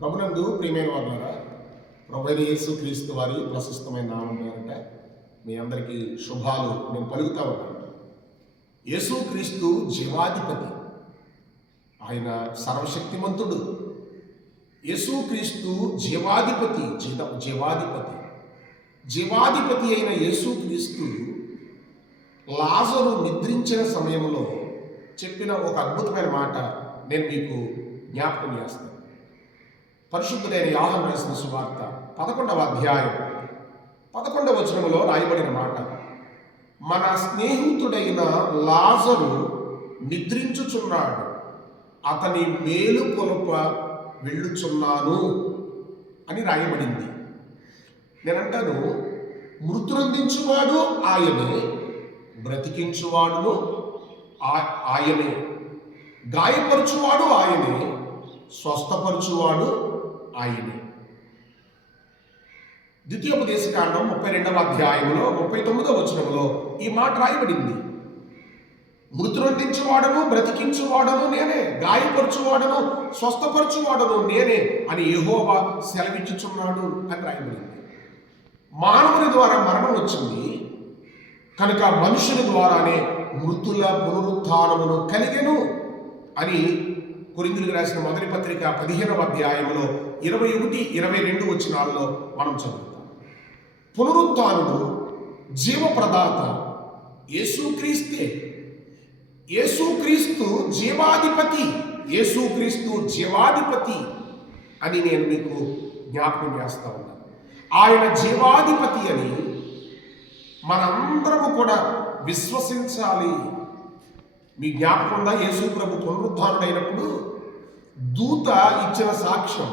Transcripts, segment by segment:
ప్రభునందు ప్రియమైన వారులారా ప్రభు యేసు క్రీస్తు వారి ప్రశస్తమైన నామం మీ అందరికీ శుభాలు నేను పలుకుతా ఉన్నాను యేసు క్రీస్తు జీవాధిపతి. ఆయన సర్వశక్తిమంతుడు. యేసు క్రీస్తు జీవాధిపతి జీత జీవాధిపతి. జీవాధిపతి అయిన యేసు క్రీస్తు లాజరు నిద్రించిన సమయంలో చెప్పిన ఒక అద్భుతమైన మాట నేను మీకు జ్ఞాపకం చేస్తాను. పరిశుద్ధుడైన యాహం రాసిన సువార్త పదకొండవ అధ్యాయం. పదకొండవ వచనంలో రాయబడిన మాట. మన స్నేహితుడైన లాజరు నిద్రించుచున్నాడు. అతని మేలు కొలుప వెళ్ళుచున్నాను అని రాయబడింది. నేనంటాను మృతులందించువాడు ఆయనే బ్రతికించువాడును ఆ- ఆయనే గాయపరచువాడు ఆయనే స్వస్థపరచువాడు ఆయనే. ద్వితీయోపదేశకాండం ముప్పై రెండవ అధ్యాయంలో ముప్పై తొమ్మిదవ వచనంలో ఈ మాట రాయబడింది. మృతులందించువాడను బ్రతికించువాడను నేనే గాయపరచువాడను స్వస్థపరచువాడను నేనే అని యెహోవా సెలవిచ్చుచున్నాడు అని రాయబడింది. మానవుని ద్వారా మరణం వచ్చింది కనుక మనుషుని ద్వారానే మృతుల పునరుత్నమును కలిగెను అని కొరిందులకు రాసిన మొదటి పత్రిక పదిహేనవ అధ్యాయంలో ఇరవై ఒకటి ఇరవై రెండు వచనాల్లో మనం చదువుతాం. పునరుత్థానుడు జీవప్రదాత యేసుక్రీస్తే యేసుక్రీస్తు జీవాధిపతి యేసుక్రీస్తు జీవాధిపతి అని నేను మీకు జ్ఞాపకం చేస్తా ఉన్నాను ఆయన జీవాధిపతి అని మనందరము కూడా విశ్వసించాలి. మీ జ్ఞాపకం ఉందా యేసు ప్రభు పునరుద్ధారుడైనప్పుడు దూత ఇచ్చిన సాక్ష్యం.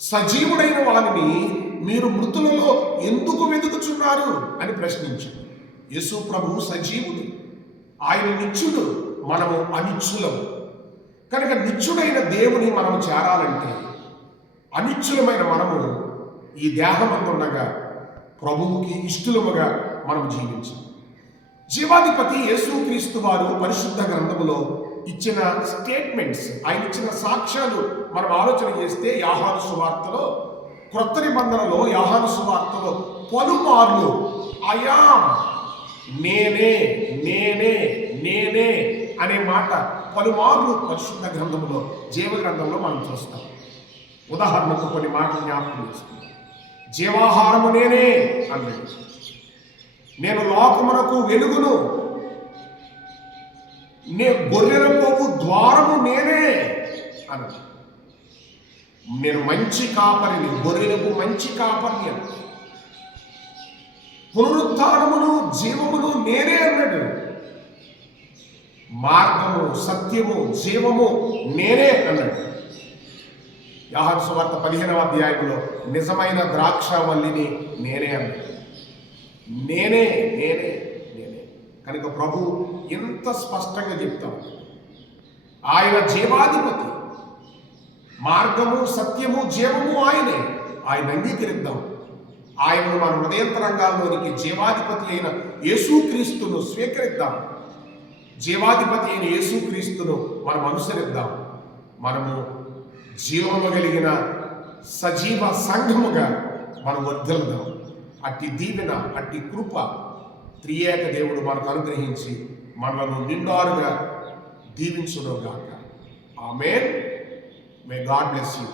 సజీవుడైన వారిని మీరు మృతులలో ఎందుకు వెతుకుచున్నారు అని ప్రశ్నించాడు యేసు ప్రభు సజీవుడు. ఆయన నిత్యుడు మనము అనిచ్చులం. కనుక నిత్యుడైన దేవుని మనము చేరాలంటే అనిచ్చులమైన మనము ఈ దేహమందుండగా ప్రభువుకి ఇష్టలముగా మనం జీవించాలి. జీవాధిపతి యేసుక్రీస్తు వారు పరిశుద్ధ గ్రంథములో ఇచ్చిన స్టేట్మెంట్స్ ఆయన ఇచ్చిన సాక్ష్యాలు మనం ఆలోచన చేస్తే యాహాను సువార్తలో క్రొత్త నిబంధనలో యాహాను సువార్తలో పలుమార్లు అయాం నేనే నేనే నేనే అనే మాట పలుమార్లు పరిశుద్ధ గ్రంథంలో జీవ గ్రంథంలో మనం చూస్తాం. ఉదాహరణకు కొన్ని మాటలు జ్ఞాపకం చేసుకుంటాం జీవాహారము నేనే అన్నాడు నేను లోకమునకు వెలుగును. నే గొర్రెల పోవు ద్వారము నేనే అన్నాడు నేను మంచి కాపరిని గొర్రెలకు మంచి కాపరిని అన్నాడు జీవమును నేనే అన్నాడు మార్గము సత్యము జీవము నేనే అన్నాడు యాహన్ సువార్త పదిహేనవ అధ్యాయంలో నిజమైన ద్రాక్షవల్లిని నేనే అన్నాడు నేనే నేనే నేనే. కనుక ప్రభు ఎంత స్పష్టంగా చెప్తాం ఆయన జీవాధిపతి. మార్గము సత్యము జీవము ఆయనే. ఆయన అంగీకరిద్దాం. ఆయనను మన హృదయంతరంగాల్లోనికి జీవాధిపతి అయిన యేసుక్రీస్తును స్వీకరిద్దాం. జీవాధిపతి అయిన యేసుక్రీస్తును మనం అనుసరిద్దాం. మనము జీవము కలిగిన సజీవ సంఘముగా మనం వర్ధిల్దాం అట్టి దీవెన అట్టి కృప త్రియేక దేవుడు మనకు అనుగ్రహించి మనలను నిండారుగా దీవించును గాక ఆమె మే గాడ్ బ్లెస్ యూ